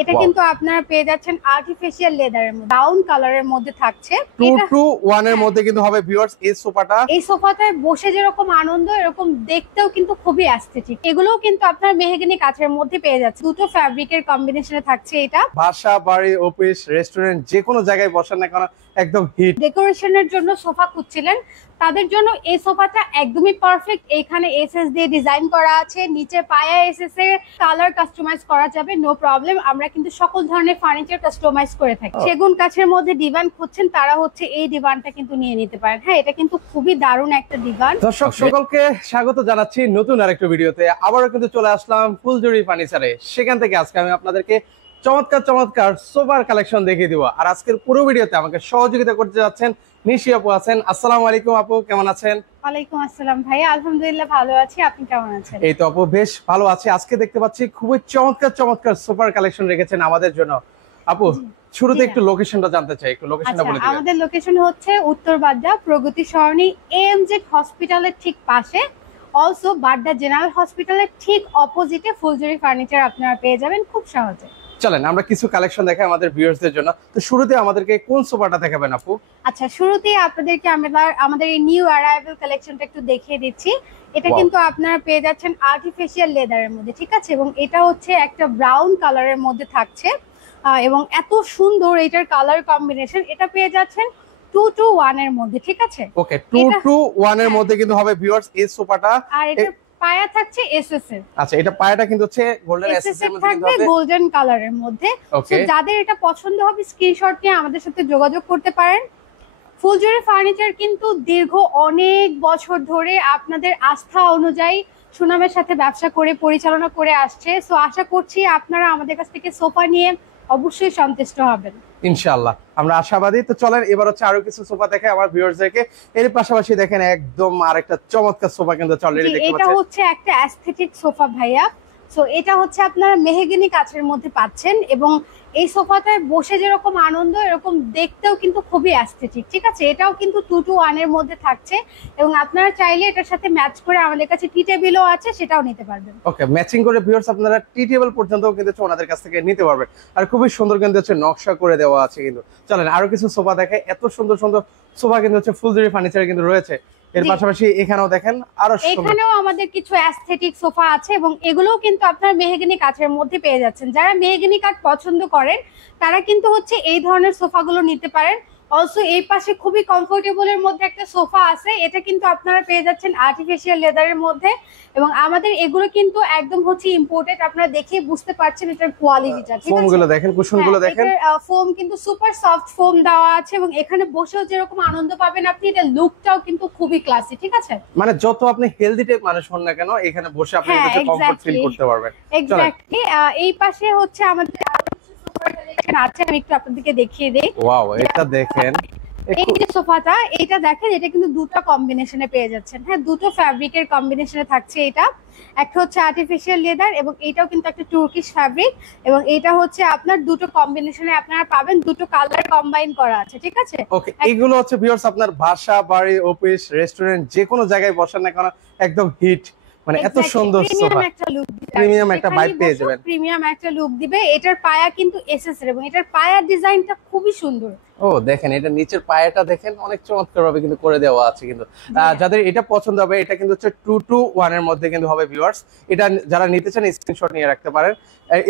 এটা কিন্তু আপনারা পেয়ে যাচ্ছেন আর্টিফিশিয়াল লেদারের মধ্যে, ব্রাউন কালারের মধ্যে থাকছে। 2-to-1 এর মধ্যে কিন্তু হবে ভিউয়ার্স এই সোফাটায় বসে যেরকম আনন্দ, এরকম দেখতেও কিন্তু খুবই অ্যাস্থেটিক। এগুলোও কিন্তু আপনার মেহগনি কাঠের মধ্যে পেয়ে যাচ্ছে, দুটো ফ্যাব্রিকের কম্বিনেশনে থাকছে। এটা বাসা, বাড়ি, অফিস, রেস্টুরেন্ট যে কোনো জায়গায় বসান না কেন একদম হিট। ডেকোরেশনের জন্য সোফা খুঁজছিলেন, তাদের জন্য এই সোফাটা একদমই পারফেক্ট। এখানে এসএস দিয়ে ডিজাইন করা আছে, নিচে পায়া এসএস এর কালার কাস্টমাইজ করা যাবে, নো প্রবলেম। আমরা কিন্তু সকল ধরনের ফার্নিচার কাস্টমাইজ করে থাকি। সেগুন কাঠের মধ্যে ডিভান খুঁজছেন, তারা হচ্ছে এই ডিভানটা কিন্তু নিয়ে নিতে পারেন। হ্যাঁ, এটা কিন্তু খুবই দারুণ একটা ডিভান। দর্শক সকলকে স্বাগত জানাচ্ছি নতুন আরেকটা ভিডিওতে। আবারও কিন্তু চলে আসলাম ফুলজুরি ফার্নিচারে। সেখান থেকে আজকে আমি আপনাদেরকে চমৎকার চমৎকার সোফার কালেকশন দেখিয়ে দিব। আর আজকের পুরো ভিডিওতে আমাকে সহযোগিতা করতে যাচ্ছেন নিশি আপু আছেন। আসসালামু আলাইকুম আপু, কেমন আছেন? ওয়ালাইকুম আসসালাম ভাই, আলহামদুলিল্লাহ ভালো আছি, আপনি কেমন আছেন? এই তো আপু বেশ ভালো আছি। আজকে দেখতে পাচ্ছি খুবই চমৎকার চমৎকার সোফার কালেকশন রেখেছেন আমাদের জন্য। আপু শুরুতে একটু লোকেশনটা জানতে চাই, একটু লোকেশনটা বলে দিবেন। আমাদের লোকেশন হচ্ছে উত্তর বাড্ডা প্রগতি সরণি এএমজেড হসপিটালের ঠিক পাশে, অলসো বাড্ডা জেনারেল হসপিটালের ঠিক অপোজিটে ফুলজুরি ফার্নিচার আপনারা পেয়ে যাবেন খুব সহজে। চলেন আমরা কিছু কালেকশন দেখাই আমাদের ভিউয়ার্সদের জন্য। তো শুরুতে আমাদেরকে কোন সোফাটা দেখাবেন আপু? আচ্ছা, শুরুতেই আপনাদেরকে আমাদের এই নিউ অ্যারাইভাল কালেকশনটা একটু দেখিয়ে দিচ্ছি। এটা কিন্তু আপনারা পেয়ে যাচ্ছেন আর্টিফিশিয়াল লেদারের মধ্যে, ঠিক আছে, এবং এটা হচ্ছে একটা ব্রাউন কালারের মধ্যে থাকছে এবং এত সুন্দর এটার কালার কম্বিনেশন। এটা পেয়ে যাচ্ছেন 2-to-1 এর মধ্যে, ঠিক আছে। ওকে, 2-to-1 এর মধ্যে কিন্তু হবে ভিউয়ার্স এই সোফাটা। আর এটা পায়া থাকছে এসএস এর। আচ্ছা, এটা পায়াটা কিন্তু হচ্ছে গোল্ডেন এসএস এর মধ্যে থাকবে, গোল্ডেন কালারের মধ্যে। তো যাদের এটা পছন্দ হবে স্ক্রিনশট নিয়ে আমাদের সাথে যোগাযোগ করতে পারেন। ফুলজুরি ফার্নিচার কিন্তু দীর্ঘ অনেক বছর ধরে আপনাদের আস্থা অনুযায়ী সুনামের সাথে ব্যবসা করে পরিচালনা করে আসছে। সো আশা করছি আপনারা আমাদের কাছ থেকে সোফা নিয়ে অবশ্যই সন্তুষ্ট হবেন ইনশাআল্লাহ, আমরা আশাবাদী। তো চলেন এবার হচ্ছে আরো কিছু সোফা দেখাই আমার ভিউয়ার্সদেরকে। এর পাশাপাশি দেখেন একদম আরেকটা চমৎকার সোফা কিন্তু অলরেডি দেখতে পাচ্ছেন। এটা হচ্ছে একটা অ্যাস্থেটিক সোফা ভাইয়া। সো এটা হচ্ছে আপনারা মেহগনি কাঠের মধ্যে পাচ্ছেন এবং এই সোফাটায় বসে যেরকম আনন্দ, এরকম দেখতেও কিন্তু খুবই অ্যাস্থেটিক, ঠিক আছে। এটাও কিন্তু 2-to-1 এর মধ্যে থাকছে এবং আপনারা চাইলে এটার সাথে ম্যাচ করে আমাদের কাছে টি টেবিলও আছে, সেটাও নিতে পারবেন। ওকে, ম্যাচিং করে ভিউয়ার্স আপনারা টি টেবিল পর্যন্ত কিন্তু ওনাদের কাছ থেকে নিতে পারবেন। আর খুবই সুন্দর কিন্তু হচ্ছে নকশা করে দেওয়া আছে কিন্তু। চলেন আরো কিছু সোফা দেখাই। এত সুন্দর সুন্দর সোফা কিন্তু হচ্ছে ফুলজুরি ফার্নিচারে কিন্তু রয়েছে। এর পাশাপাশি এখানেও দেখেন এখানেও আমাদের কিছু অ্যাস্থেটিক সোফা আছে এবং এগুলোও কিন্তু আপনার মেহগনি কাঠের মধ্যে পেয়ে যাচ্ছেন। যারা মেহগনি কাঠ পছন্দ করেন তারা কিন্তু হচ্ছে এই ধরনের সোফাগুলো নিতে পারেন। অলসো এই পাশে খুবই কমফোর্টেবলের মধ্যে একটা সোফা আছে, এটা কিন্তু আপনারা পেয়ে যাচ্ছেন আর্টিফিশিয়াল লেদারের মধ্যে এবং আমাদের এগুলো কিন্তু একদম হচ্ছে ইম্পোর্টেড। আপনারা দেখেই বুঝতে পারছেন এটার কোয়ালিটিটা, ঠিক আছে। ফোমগুলো দেখেন, কুশনগুলো দেখেন, ফোম কিন্তু সুপার সফট ফোম দেওয়া আছে এবং এখানে বসেও যেরকম আনন্দ পাবেন আপনি, এটা লুকটাও কিন্তু খুবই ক্লাসি, ঠিক আছে। মানে যত আপনি হেলদি টাইপ মানুষ হন না কেন এখানে বসে আপনি একটু কমফর্ট ফিল করতে পারবেন। এক্স্যাক্টলি। এই পাশে হচ্ছে আমাদের আছে, আমি একটু আপনাদেরকে দেখিয়ে দেই। ওয়াও, এটা দেখেন, এই যে সোফাটা, এটা দেখেন, এটা কিন্তু দুটো কম্বিনেশনে পেয়ে যাচ্ছেন। হ্যাঁ, দুটো ফ্যাব্রিকের কম্বিনেশনে থাকছে। এটা একটা হচ্ছে আর্টিফিশিয়াল লেদার এবং এটাও কিন্তু একটা তুর্কিশ ফ্যাব্রিক এবং এটা হচ্ছে আপনার দুটো কম্বিনেশনে আপনারা পাবেন, দুটো কালার কম্বাইন করা আছে, ঠিক আছে। ওকে, এগুলো হচ্ছে ভিউয়ার্স আপনার বাসা, বাড়ি, অফিস, রেস্টুরেন্ট যে কোনো জায়গায় বসান না কেন একদম হিট। মানে এত সুন্দর সোফা, প্রিমিয়াম একটা ভাইব পেয়ে যাবেন, প্রিমিয়াম একটা লুক দিবে। এটার পায়া কিন্তু এসএস এর এবং এটার পায়ার ডিজাইনটা খুবই সুন্দর। ও দেখেন, এটা নিচের পায়াটা দেখেন অনেক চমৎকার ভাবে কিন্তু করে দেওয়া আছে কিন্তু। যাদের এটা পছন্দ হবে এটা কিন্তু হচ্ছে 2-to-1 এর মধ্যে কিন্তু হবে ভিউয়ার্স। এটা যারা নিতে চান স্ক্রিনশট নিয়ে রাখতে পারেন।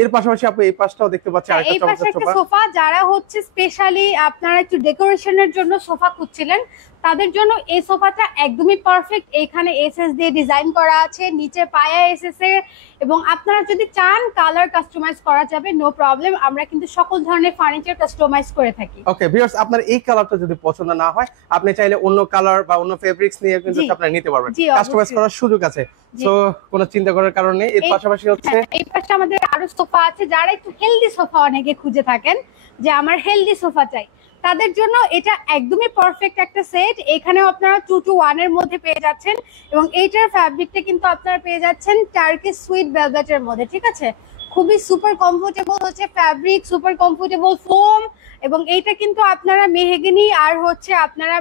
এর পাশাপাশি আপনি এই পাশটাও দেখতে পাচ্ছেন আরেকটা চমৎকার সোফা। যারা হচ্ছে স্পেশালি আপনারা একটু ডেকোরেশনের জন্য সোফা খুঁজছিলেন তাদের জন্য এই সোফাটা একদমই পারফেক্ট। এখানে এসএস দিয়ে ডিজাইন করা আছে, নিচে পায়া এসএস এর এবং আপনারা যদি চান কালার কাস্টমাইজ করা যাবে, নো প্রবলেম। আমরা কিন্তু সকল ধরনের ফার্নিচার কাস্টমাইজ করে থাকি। ওকে ভিউয়ার্স, আপনার এই কালারটা যদি পছন্দ না হয় আপনি চাইলে অন্য কালার বা অন্য ফেব্রিক্স নিয়ে কিন্তু আপনারা নিতে পারবেন, কাস্টমাইজ করার সুযোগ আছে। সো কোনো চিন্তা করার কারণ নেই। এর পাশাপাশি হচ্ছে এই পাশে আমাদের আরো সোফা আছে। যারা একটু হেলদি সোফা অনেকে খুঁজে থাকেন যে আমার হেলদি সোফা চাই, তাদের জন্য এটা একদমই পারফেক্ট একটা সেট। এখানেও আপনারা 2-to-1 এর মধ্যে পেয়ে যাচ্ছেন এবং এইটার ফ্যাব্রিকটা কিন্তু আপনারা পেয়ে যাচ্ছেন টার্কিশ সুইট ভেলভেটের মধ্যে, ঠিক আছে। খুবই সুপার কমফোর্টেবল হচ্ছে ফ্যাব্রিক, সুপার কমফোর্টেবল ফোম, এবং এইটা কিন্তু আপনারা মেহগনি আর হচ্ছে আপনারা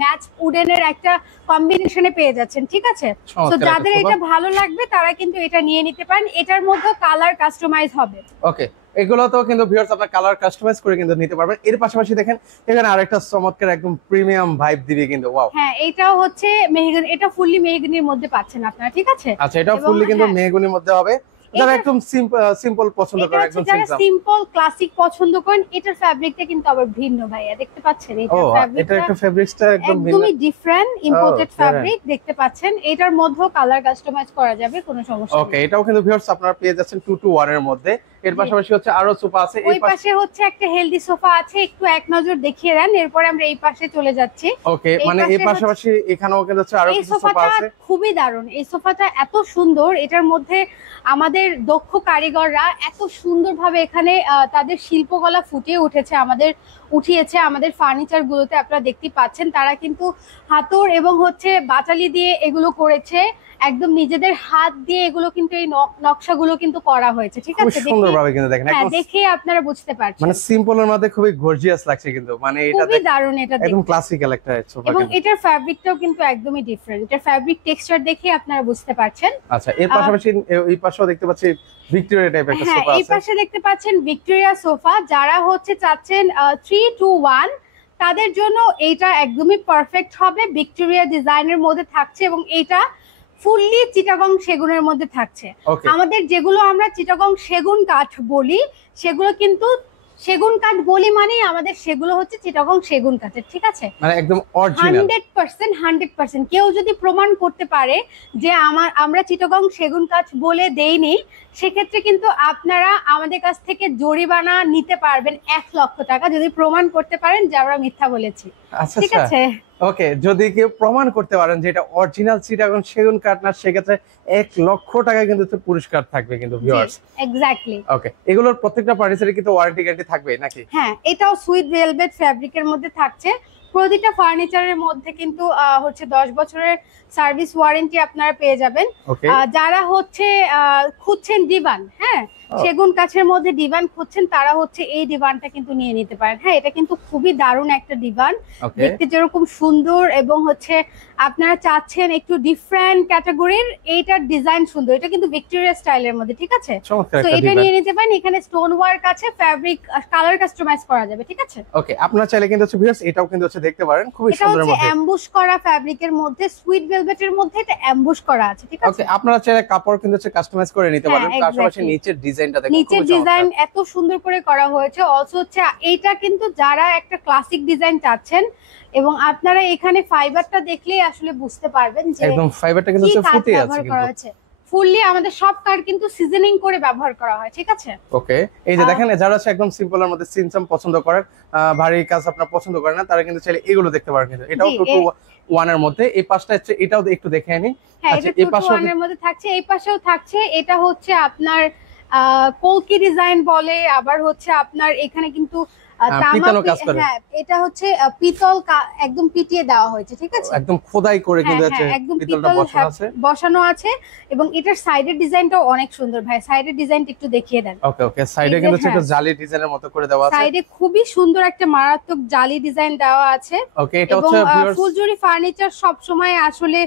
ম্যাচ উডেনের একটা কম্বিনেশনে পেয়ে যাচ্ছেন, ঠিক আছে? তো যাদের এটা ভালো লাগবে তারা কিন্তু এটা নিয়ে নিতে পারেন। এটার মধ্যে কালার কাস্টমাইজ হবে। ওকে, এগুলো তো কিন্তু ভিউয়ার্স আপনারা কালার কাস্টমাইজ করে কিন্তু নিতে পারবেন। এর পাশাপাশি দেখেন এখানে আরেকটা চমৎকার একদম প্রিমিয়াম ভাইব দিবে কিন্তু। ওয়াও, হ্যাঁ এটাও হচ্ছে মেহগনি, এটা ফুললি মেহগনির মধ্যে পাচ্ছেন আপনারা, ঠিক আছে? আচ্ছা, এটাও ফুললি কিন্তু মেহগনির মধ্যে হবে। যারা একদম সিম্পল পছন্দ করে, একদম সিম্পল ক্লাসিক পছন্দ করেন, এটার ফ্যাব্রিকটা কিন্তু আবার ভিন্ন ভাইয়া, দেখতে পাচ্ছেন? এটা একটা ফ্যাব্রিকটা একদমই ডিফারেন্ট ইম্পোর্টেড ফ্যাব্রিক দেখতে পাচ্ছেন। এটার মধ্যেও কালার কাস্টমাইজ করা যাবে, কোনো সমস্যা নেই। ওকে, এটাও কিন্তু ভিউয়ার্স আপনারা পেয়ে যাচ্ছেন 2 to 1 এর মধ্যে। এর পাশাপাশি হচ্ছে আরো সোফা আছে। এই পাশে হচ্ছে একটা হেলদি সোফা আছে, একটু এক নজর দেখিয়ে দেন, এরপরে আমরা এই পাশে চলে যাচ্ছি। ওকে, মানে এই পাশাপাশি এখানেও কিন্তু আরো কিছু সোফা আছে। খুবই দারুণ এই সোফাটা, এত সুন্দর। এটার মধ্যে আমাদের দক্ষ কারিগররা এত সুন্দরভাবে এখানে তাদের শিল্পকলা ফুটিয়ে উঠিয়েছে আমাদের ফার্নিচার গুলোতে। আপনারা দেখতে পাচ্ছেন তারা কিন্তু হাতর এবং হচ্ছে বাটালি দিয়ে এগুলো করেছে, একদম নিজেদের হাত দিয়ে এগুলো কিন্তু এই নকশাগুলো কিন্তু করা হয়েছে, ঠিক আছে? সুন্দরভাবে কিন্তু দেখেন, হ্যাঁ দেখে আপনারা বুঝতে পারছেন। মানে সিম্পলের মধ্যে খুবই গর্জিয়াস লাগছে কিন্তু, মানে এটা খুবই দারুণ, এটা একদম ক্লাসিক্যাল একটা সোফা। এবং এটার ফ্যাব্রিকটাও কিন্তু একদমই ডিফারেন্ট, এটার ফ্যাব্রিক টেক্সচার দেখে আপনারা বুঝতে পারছেন। আচ্ছা, এর পাশাপাশি এই পাশেও দেখতে পাচ্ছি ভিক্টোরিয়া টাইপের একটা সোফা আছে। হ্যাঁ, এই পাশে দেখতে পাচ্ছেন ভিক্টোরিয়া সোফা। যারা হচ্ছে চাচ্ছেন 3 to 1 তাদের জন্য এইটা একদমই পারফেক্ট হবে। ভিক্টোরিয়া ডিজাইনের মধ্যে থাকছে এবং এটা ফুললি চিটাগং সেগুনের মধ্যে থাকছে। আমাদের যেগুলো আমরা চিটাগং সেগুন কাঠ বলি, সেগুলো কিন্তু সেগুন কাঠ বলি মানে আমাদের সেগুলো হচ্ছে চিটাগং সেগুন কাঠের, ঠিক আছে? মানে একদম অরিজিনাল 100%। কেউ যদি প্রমাণ করতে পারে যে আমরা চিটাগং সেগুন কাঠ বলে দেইনি, সেক্ষেত্রে কিন্তু আপনারা আমাদের কাছ থেকে জরিমানা নিতে পারবেন 1 লক্ষ টাকা, যদি প্রমাণ করতে পারেন যে আমরা মিথ্যা বলেছি, ঠিক আছে? ওকে, যদি কেউ প্রমাণ করতে পারেন যে এটা অরিজিনাল চিটাগং সেগুন কাঠ না, সেক্ষেত্রে 1 লক্ষ টাকা কিন্তু পুরস্কার থাকবে কিন্তু ভিউয়ার্স। এক্স্যাক্টলি। ওকে, এগুলোর প্রত্যেকটা ফার্নিচারে কিন্তু ওয়ারেন্টি গ্যারান্টি থাকবে নাকি? হ্যাঁ, এটাও সুইট ভেলভেট ফ্যাব্রিকের মধ্যে থাকছে। প্রতিটা ফার্নিচারের মধ্যে কিন্তু হচ্ছে 10 বছরের সার্ভিস ওয়ারেন্টি আপনারা পেয়ে যাবেন। যারা হচ্ছে খুঁজছেন ডিভান, হ্যাঁ সেগুন কাঠের মধ্যে ডিভান খুঁজছেন, তারা হচ্ছে এই ডিভানটা কিন্তু নিয়ে নিতে পারেন। হ্যাঁ, এটা কিন্তু খুবই দারুণ একটা ডিভান, দেখতে যেরকম সুন্দর এবং হচ্ছে আপনারা চাচ্ছেন একটু ডিফারেন্ট ক্যাটাগরির, এইটার ডিজাইন সুন্দর। এটা কিন্তু ভিক্টোরিয়া স্টাইলের মধ্যে, ঠিক আছে? তো এটা নিয়ে নিতে পারেন। এখানে স্টোন ওয়ার্ক আছে, ফ্যাব্রিক কালার কাস্টমাইজ করা যাবে, ঠিক আছে? ওকে, আপনারা চাইলে কিন্তু ভিউয়ার্স এটাও কিন্তু দেখতে পারেন, খুবই সুন্দর মধ্যে। এটা অ্যাম্বুশ করা ফ্যাব্রিকের মধ্যে, সুইট ভেলভেটের মধ্যে এটা অ্যাম্বুশ করা আছে, ঠিক আছে? ওকে, আপনারা চাইলে কাপড় কিন্তু কাস্টমাইজ করে নিতে পারেন। পাশাপাশি নিচের ডিজাইনটা দেখুন, নিচের ডিজাইন এত সুন্দর করে করা হয়েছে। অলসো হচ্ছে এইটা কিন্তু যারা একটা ক্লাসিক ডিজাইন চাচ্ছেন, এবং আপনারা এখানে ফাইবারটা দেখলেই আসলে বুঝতে পারবেন যে একদম ফাইবারটা কিন্তু ফুটে আছে কিন্তু ফুললি আমাদের সব কার কিন্তু সিজনিং করে ব্যবহার করা হয়, ঠিক আছে? ওকে, এই যে দেখেন যারা আছে একদম সিম্পলের মধ্যে সিনসাম পছন্দ করেন, ভারী কাজ আপনারা পছন্দ করেন না, তারা কিন্তু চাইলে এগুলো দেখতে পারেন। কিন্তু এটাও 2 to 1 এর মধ্যে। এই পাশটা হচ্ছে, এটাও একটু দেখে নিন। আচ্ছা, এই পাশে 2 to 1 এর মধ্যে থাকছে, এই পাশেও থাকছে। এটা হচ্ছে আপনার কলকি ডিজাইন বলে, আবার হচ্ছে আপনার এখানে কিন্তু এটা হচ্ছে পিতল একদম পিটিয়ে দেওয়া হয়েছে, ঠিক আছে? একদম খোদাই করে কিন্তু পিতলটা বসানো আছে, এবং এটার সাইডের ডিজাইনটাও অনেক সুন্দর। ভাই সাইডের ডিজাইনটা একটু দেখিয়ে দেন। ওকে, সাইডে কিন্তু একটা জালি ডিজাইনের মতো করে দেওয়া আছে। সাইডে খুবই সুন্দর একটা মারাত্মক জালি ডিজাইন দেওয়া আছে। ওকে, এটা হচ্ছে ফুলজুরি ফার্নিচার সব সময় আসলে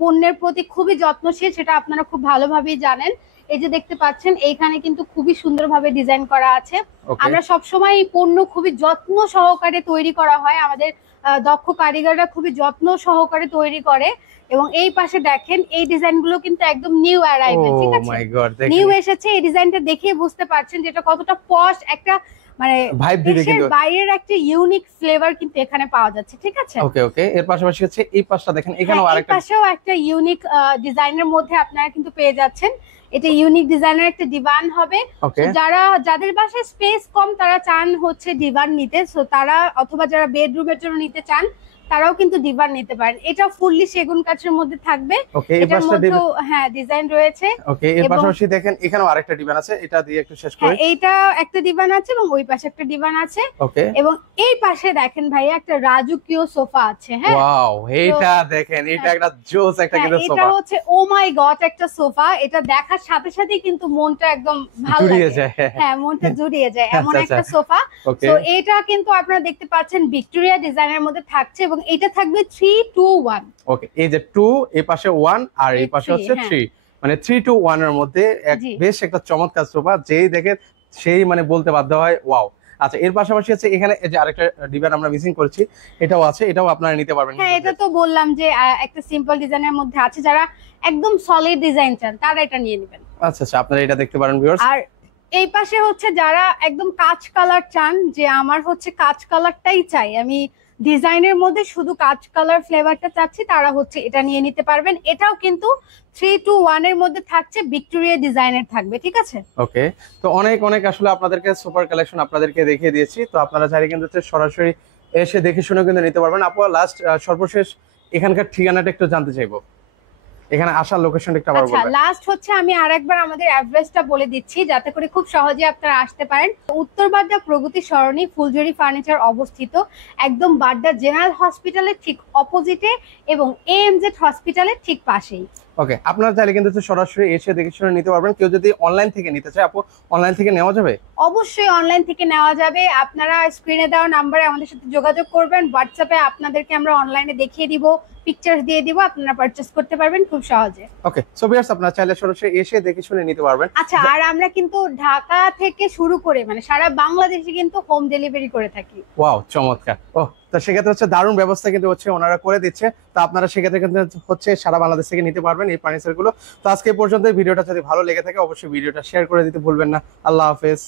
পণ্যের প্রতি খুবই যত্নশীল, সেটা আপনারা খুব ভালোভাবেই জানেন। এই যে দেখতে পাচ্ছেন এইখানে কিন্তু খুবই সুন্দরভাবে ডিজাইন করা আছে। আমরা সব সময় এই পণ্য খুবই যত্ন সহকারে তৈরি করা হয়, আমাদের দক্ষ কারিগররা খুবই যত্ন সহকারে তৈরি করে। এবং এই পাশে দেখেন এই ডিজাইনগুলো কিন্তু একদম নিউ অ্যারাইভেল, ঠিক আছে? নিউ এসেছে। এই ডিজাইনটা দেখে বুঝতে পারছেন যেটা কতটা পশ একটা, মানে দেশের বাইরের একটা ইউনিক ফ্লেভার কিন্তু এখানে পাওয়া যাচ্ছে, ঠিক আছে? ওকে, এর পাশাপাশি হচ্ছে এই পাশটা দেখেন, এখানেও আরেকটা, এই পাশেও একটা ইউনিক ডিজাইনের মধ্যে আপনারা কিন্তু পেয়ে যাচ্ছেন। এটা ইউনিক ডিজাইনের একটা ডিভান হবে। যাদের বাসায় স্পেস কম, তারা চান হচ্ছে ডিভান নিতে, সো তারা, অথবা যারা বেডরুমের জন্য নিতে চান, তারাও কিন্তু ডিভান নিতে পারেন। এটা ফুললি সেগুন কাঠের মধ্যে থাকবে। ওকে, এই এটার পাশটা মধ্যেও হ্যাঁ ডিজাইন রয়েছে। ওকে, এর পাশাপাশি দেখেন এখানেও আরেকটা ডিজাইন আছে, এটা দিয়ে একটু শেষ করি। হ্যাঁ, এইটা একটা ডিভান আছে এবং ওই পাশে একটা ডিভান আছে। ওকে, এবং এই পাশে দেখেন ভাইয়া একটা রাজকীয় সোফা আছে। হ্যাঁ, ওয়াও, এইটা দেখেন, এটা একটা জোস একটা কিন্তু এটা সোফা, হচ্ছে ও মাই গড একটা সোফা। এটা দেখার সাথে সাথেই কিন্তু মনটা একদম ভালো জুড়িয়ে লাগে। যায়। হ্যাঁ, মনটা জুড়িয়ে যায় এমন আচ্ছা, একটা আচ্ছা। সোফা। ওকে, তো এটা কিন্তু আপনারা দেখতে পাচ্ছেন ভিক্টোরিয়া ডিজাইনের মধ্যে থাকছে এবং এটা থাকবে 3-2-1। ওকে, এই যে 2, এই পাশে 1 আর এই এই পাশে 3, হচ্ছে হ্যাঁ। 3, মানে 3-2-1 এর মধ্যে জি। বেশ একটা চমৎকার সোফা, যেই দেখে সেই মানে বলতে বাধ্য হয় ওয়াও। আচ্ছা, এর পাশাপাশি হচ্ছে এখানে এই যে আরেকটা ডিজাইন আমরা মিসিং করছি, এটাও আছে, এটাও আপনারা নিতে পারবেন। হ্যাঁ, এটা তো বললাম যে একটা সিম্পল ডিজাইনের মধ্যে আছে। যারা একদম সলিড ডিজাইন চান তারা এটা নিয়ে নেবেন। আচ্ছা আচ্ছা, আপনারা এটা দেখতে পারেন ভিউয়ার্স। আর এই পাশে হচ্ছে যারা একদম কাঁচ কালার চান, যে আমার হচ্ছে কাঁচ কালারটাই চাই, আমি ডিজাইনের মধ্যে শুধু কাঁচ কালার ফ্লেভারটা চাচ্ছি, তারা হচ্ছে এটা নিয়ে নিতে পারবেন। এটাও কিন্তু 3-2-1 এর মধ্যে থাকছে, ভিক্টোরিয়া ডিজাইনের থাকবে। ঠিক আছে, ওকে, তো অনেক অনেক আসলে আপনাদেরকে সুপার কালেকশন আপনাদেরকে দেখিয়ে দিয়েছি। তো আপনারা চাইলে কিন্তু হচ্ছে সরাসরি এসে দেখে শুনে কিন্তু নিতে পারবেন। আপু লাস্ট সর্বশেষ এখানকার ঠিকানাটা একটু জানতে চাইবো, এখানে আসার লোকেশনটা একটু আবার আচ্ছা বলবেন। লাস্ট হচ্ছে আমি আরেকবার আমাদের অ্যাড্রেসটা বলে দিচ্ছি যাতে করে খুব সহজে আপনারা আসতে পারেন। উত্তর বাড্ডা প্রগতি সরণি ফুলজুরি ফার্নিচার অবস্থিত, একদম বাড্ডা জেনারেল হসপিটালের ঠিক অপোজিটে এবং এএমজেড হসপিটালের ঠিক পাশেই। ওকে, আপনারা চাইলে কিন্তু হচ্ছে সরাসরি এসে দেখে শুনে নিতে পারবেন। কেউ যদি অনলাইন থেকে নিতে চায়, আপু অনলাইন থেকে নেওয়া যাবে? অবশ্যই অনলাইন থেকে নেওয়া যাবে। আপনারা স্ক্রিনে দেওয়া নাম্বারে আমাদের সাথে যোগাযোগ করবেন, হোয়াটসঅ্যাপে আপনাদেরকে আমরা অনলাইনে দেখিয়ে দিব, পিকচার্স দিয়ে দিব, আপনারা পারচেজ করতে পারবেন খুব সহজে। ওকে, সো ভিউয়ার্স আপনারা চাইলে সরাসরি এসে দেখে শুনে নিতে পারবেন। আচ্ছা, আর আমরা কিন্তু ঢাকা থেকে শুরু করে মানে সারা বাংলাদেশে কিন্তু হোম ডেলিভারি করে থাকি। ওয়াও, চমৎকার। ও, তো সেক্ষেত্রে হচ্ছে দারুণ ব্যবস্থা কিন্তু হচ্ছে ওনারা করে দিচ্ছে। তো আপনারা সেক্ষেত্রে কিন্তু হচ্ছে সারা বাংলাদেশ থেকে নিতে পারবেন এই ফার্নিচার গুলো। তো আজকে এই পর্যন্ত, ভিডিওটা যদি ভালো লেগে থাকে অবশ্যই ভিডিওটা শেয়ার করে দিতে ভুলবেন না। আল্লাহ হাফেজ।